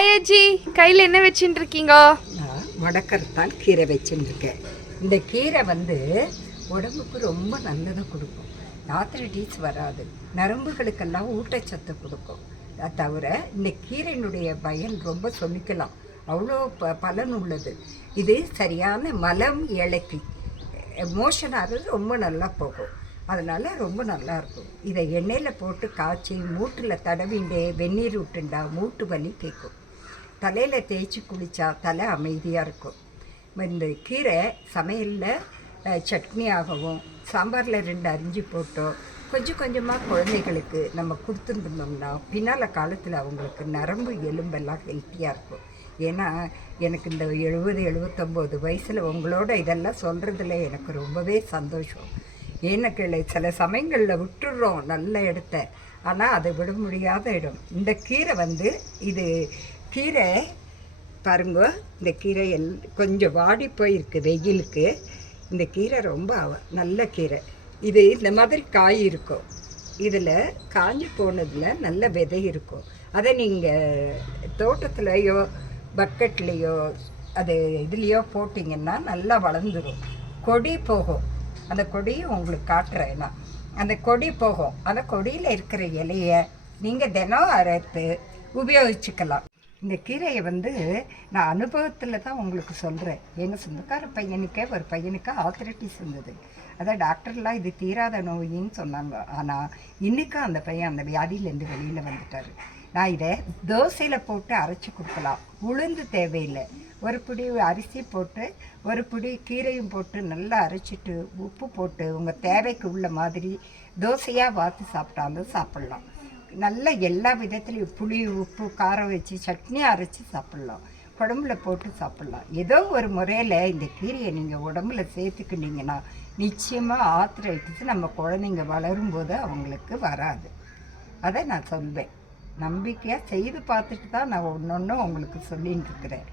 Hi அஜி, கையில் என்ன வச்சுட்டு இருக்கீங்க? நான் வடக்கரத்தான் கீரை வச்சுருக்கேன். இந்த கீரை உடம்புக்கு ரொம்ப நல்லதை கொடுக்கும். ஆர்த்ரைட்டிஸ் வராது, நரம்புகளுக்கெல்லாம் ஊட்டச்சத்து கொடுக்கும். அது தவிர இந்த கீரையினுடைய பயன் ரொம்ப சொல்லிக்கலாம், அவ்வளோ பலன் உள்ளது. இது சரியான மலம் இலைக்கு மோஷன் ஆகிறது ரொம்ப நல்லா போகும். அதனால் ரொம்ப நல்லாயிருக்கும். இதை எண்ணெயில் போட்டு காய்ச்சி மூட்டில் தடவிண்டே வெந்நீர் விட்டுண்டா மூட்டு வலி கேட்கும். தலையில் தேய்ச்சி குளித்தா தலை அமைதியாக இருக்கும். இந்த கீரை சமையலில் சட்னியாகவும் சாம்பாரில் 2 அரிஞ்சு போட்டோ கொஞ்சம் கொஞ்சமாக குழந்தைகளுக்கு நம்ம கொடுத்துருந்தோம்னா பின்னால் காலத்தில் அவங்களுக்கு நரம்பு எலும்பெல்லாம் ஹெல்த்தியாக இருக்கும். ஏன்னா எனக்கு இந்த 70-79 வயசில் உங்களோட இதெல்லாம் சொல்கிறதுல எனக்கு ரொம்பவே சந்தோஷம். எனக்கு சில சமயங்களில் விட்டுடுறோம் நல்ல இடத்த, ஆனால் அதை விட முடியாத இடம். இந்த கீரை இது கீரை பாருங்க, இந்த கீரை கொஞ்சம் வாடி போயிருக்கு வெயிலுக்கு. இந்த கீரை ரொம்ப நல்ல கீரை. இது இந்த மாதிரி காய் இருக்கும், இதில் காஞ்சி போனதில் நல்ல விதை இருக்கும். அதை நீங்கள் தோட்டத்துலேயோ பக்கெட்லேயோ அது இதுலேயோ போட்டிங்கன்னா நல்லா வளர்ந்துடும். கொடி போகும், அந்த கொடியை உங்களுக்கு காட்டுறேன் நான். அந்த கொடி போகும், அந்த கொடியில் இருக்கிற இலையை நீங்கள் தினம் அரைத்து உபயோகிச்சுக்கலாம். இந்த கீரையை நான் அனுபவத்தில் தான் உங்களுக்கு சொல்கிறேன். எங்கள் சொந்தக்கார பையனுக்கே ஒரு பையனுக்கு ஆர்த்ரைட்டிஸ் இருந்தது. அதான் டாக்டர்லாம் இது தீராத நோயின்னு சொன்னாங்க. ஆனால் இன்றைக்கும் அந்த பையன் அந்த வியாதியிலேருந்து வெளியில் வந்துட்டார். நான் இதை தோசையில் போட்டு அரைச்சி கொடுக்கலாம், உளுந்து தேவையில்லை. ஒரு பிடி அரிசி போட்டு ஒரு பிடி கீரையும் போட்டு நல்லா அரைச்சிட்டு உப்பு போட்டு உங்கள் தேவைக்கு உள்ள மாதிரி தோசையாக வாத்து சாப்பிட்டாலும் சாப்பிட்லாம். நல்ல எல்லா விதத்துலேயும் புளி உப்பு காரம் வச்சு சட்னி அரைச்சி சாப்பிட்லாம், குழம்புல போட்டு சாப்பிட்லாம். ஏதோ ஒரு முறையில் இந்த கீரையை நீங்கள் உடம்புல சேர்த்துக்கிட்டிங்கன்னா நிச்சயமாக ஆர்த்ரைட்டிஸ் நம்ம குழந்தைங்க வளரும்போது அவங்களுக்கு வராது. அதை நான் சொல்வேன். நம்பிக்கையாக செய்து பார்த்துட்டு தான் நான் ஒன்று உங்களுக்கு சொல்லின்னு இருக்கிறேன்.